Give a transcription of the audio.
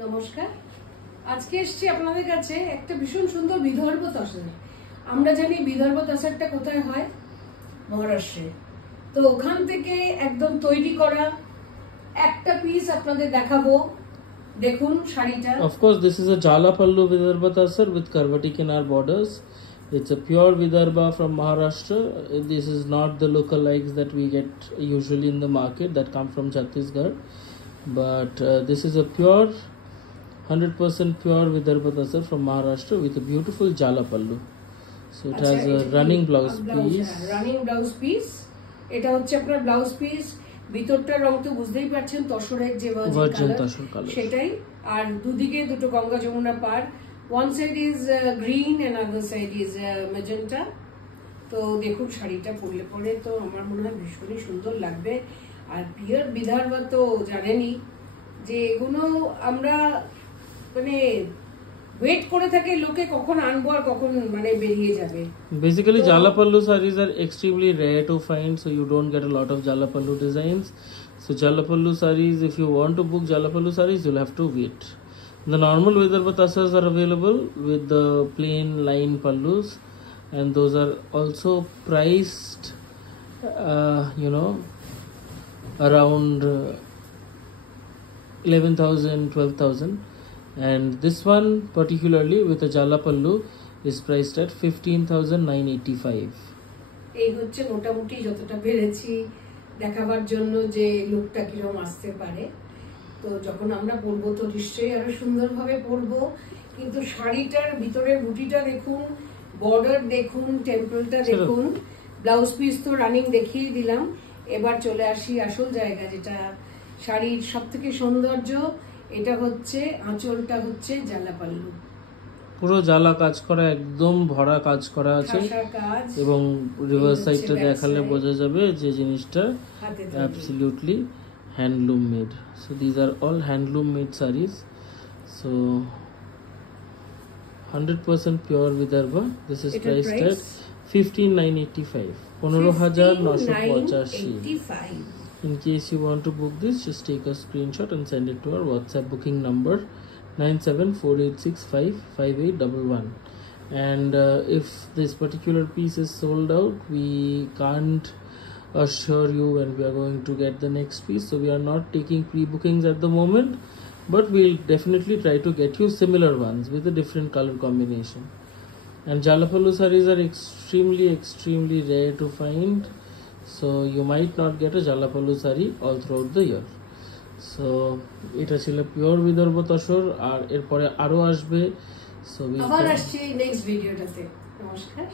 নমস্কার। আজকে এসেছি আপনাদের কাছে একটা ভীষণ সুন্দর বিদর্ভ তসর। আমরা জানি বিদর্ভ তসরটা কোথায় হয়, মহারাষ্ট্রে। তো ওখান থেকে একদম তৈরি করা একটা পিস আপনাদের দেখাবো। দেখুন শাড়িটা। Of course, this is a Jala Pallu Vidarbha Tasar with Karvati Kinar borders. It's a pure Vidarbha from Maharashtra. This is not the lookalikes that we get usually in the market that come from Chhattisgarh. But this is a pure 100% pure Vidarbha Tasar from Maharashtra with a beautiful Jala Pallu. So it has a running blouse piece. Running blouse piece. এটা হচ্ছে আপনার blouse piece. ভিতরটা রং তো বুঝতেই পারছেন, তসরের যে virgin colour সেটাই। আর দুদিকে দুটো গঙ্গা যমুনা পার। One side is green and other side is magenta. তো দেখুন শাড়িটা পরলে পরে তো আমার মনে হয় ভীষণই সুন্দর লাগবে। আর পিওর বিদর্ভ তো জানেনই যে এগুলো আমরা মানে ওয়েট করে থাকে লোকে কখন আনবো আর কখন মানে বেরিয়ে যাবে। Basically Jala Pallu sarees are extremely rare to find, so you don't get a lot of Jala Pallu designs. So Jala Pallu sarees, if you want to book Jala Pallu sarees, you'll have to wait. The normal Vidarbha Tasars are available with the plain line pallus, and those are also priced around 11,000 12,000. And this one particularly with a Jala Pallu is priced at 15,985. এই হচ্ছে মোটামুটি যতটা পেরেছি দেখাবার জন্য যে লুকটা কিরকম আসতে পারে। তো যখন আমরা পরবো তো নিশ্চয়ই আরো সুন্দরভাবে পরবো। কিন্তু শাড়িটার ভিতরের বুটিটা দেখুন, বর্ডার দেখুন, টেম্পলটা দেখুন, ব্লাউজ পিস তো রানিং দেখিয়ে দিলাম। এবার চলে আসি আসল জায়গা, যেটা শাড়ির সব থেকে সৌন্দর্য। এটা হচ্ছে আঁচলটা হচ্ছে জালা পাল্লু, পুরো জালা কাজ করা, একদম ভরা কাজ করা আছে। এবং রিভার্স সাইডটা দেখালে বোঝা যাবে যে জিনিসটা absolutely handloom made. So these are all handloom made series. So 100% পিওর Vidarbha. This is priced at 15,985, 15,985। In case you want to book this, just take a screenshot and send it to our WhatsApp booking number 9748655811. And if this particular piece is sold out, we can't assure you when we are going to get the next piece, so we are not taking pre-bookings at the moment, but we'll definitely try to get you similar ones with a different color combination. And Jala Pallu sarees are extremely rare to find, so you might not get a Jala Pallu saree all throughout the year. So এটা ছিল পিওর বিদর্ভ তসর, আর এরপরে আরো আসবে। সো আবার আসছে নেক্সট ভিডিওটাতে। নমস্কার।